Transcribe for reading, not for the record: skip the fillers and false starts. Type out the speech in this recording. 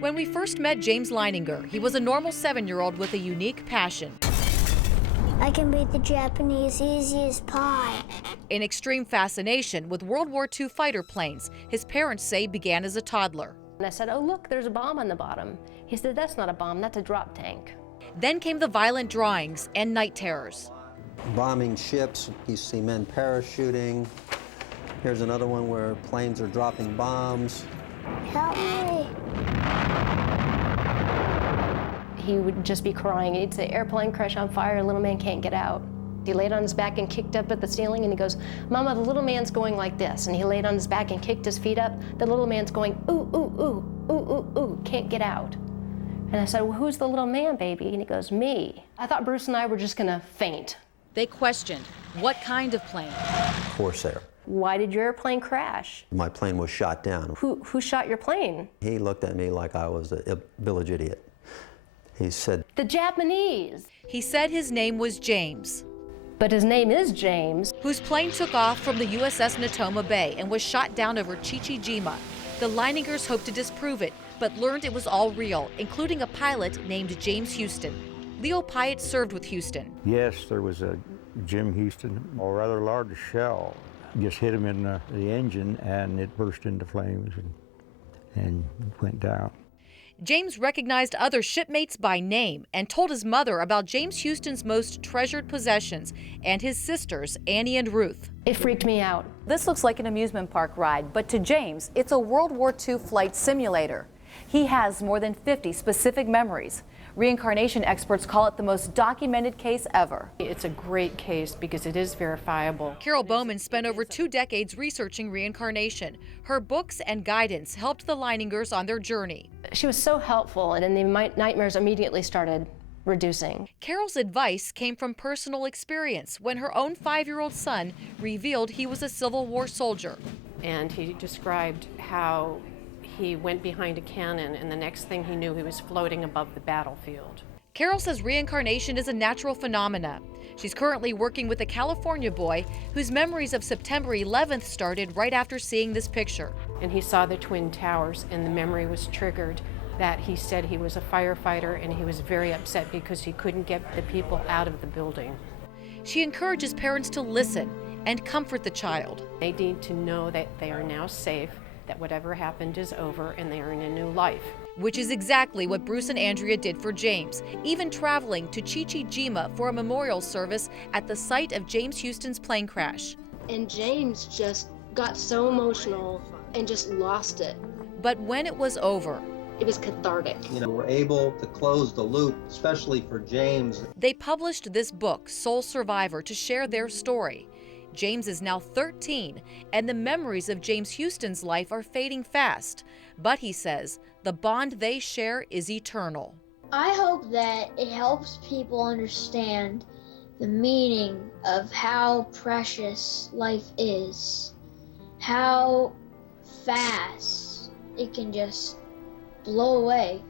When we first met James Leininger, he was a normal 7-year-old with a unique passion. I can beat the Japanese easy as pie. An extreme fascination with World War II fighter planes, his parents say began as a toddler. And I said, oh, look, there's a bomb on the bottom. He said, that's not a bomb, that's a drop tank. Then came the violent drawings and night terrors. Bombing ships, you see men parachuting. Here's another one where planes are dropping bombs. Help me. He would just be crying. He'd say, airplane crash on fire, little man can't get out. He laid on his back and kicked up at the ceiling, and he goes, Mama, the little man's going like this. And he laid on his back and kicked his feet up. The little man's going, ooh, ooh, ooh, ooh, ooh, ooh, can't get out. And I said, well, who's the little man, baby? And he goes, me. I thought Bruce and I were just gonna faint. They questioned, what kind of plane? Corsair. Why did your airplane crash? My plane was shot down. Who shot your plane? He looked at me like I was a village idiot. He said, The Japanese. He said his name was James, But his name is James. whose plane took off from the USS Natoma Bay and was shot down over Chichijima. The Leiningers hoped to disprove it, but learned it was all real, including a pilot named James Huston. Leo Pyatt served with Huston. Yes, there was a Jim Huston, a rather large shell, just hit him in the engine, and it burst into flames and went down. James recognized other shipmates by name and told his mother about James Huston's most treasured possessions and his sisters, Annie and Ruth. It freaked me out. This looks like an amusement park ride, but to James, it's a World War II flight simulator. He has more than 50 specific memories. Reincarnation experts call it the most documented case ever. It's a great case because it is verifiable. Carol Bowman spent over 2 decades researching reincarnation. Her books and guidance helped the Leiningers on their journey. She was so helpful, and then the nightmares immediately started reducing. Carol's advice came from personal experience when her own 5-year-old son revealed he was a Civil War soldier. And he described how he went behind a cannon, and the next thing he knew, he was floating above the battlefield. Carol says reincarnation is a natural phenomena. She's currently working with a California boy whose memories of September 11th started right after seeing this picture. And he saw the Twin Towers, and the memory was triggered that he said he was a firefighter, and he was very upset because he couldn't get the people out of the building. She encourages parents to listen and comfort the child. They need to know that they are now safe, that whatever happened is over, and they are in a new life. Which is exactly what Bruce and Andrea did for James, even traveling to Chichijima for a memorial service at the site of James Huston's plane crash. And James just got so emotional and just lost it. But when it was over, it was cathartic. we're able to close the loop, especially for James. They published this book, Soul Survivor, to share their story. James is now 13, and the memories of James Huston's life are fading fast. But he says the bond they share is eternal. I hope that it helps people understand the meaning of how precious life is, how fast it can just blow away.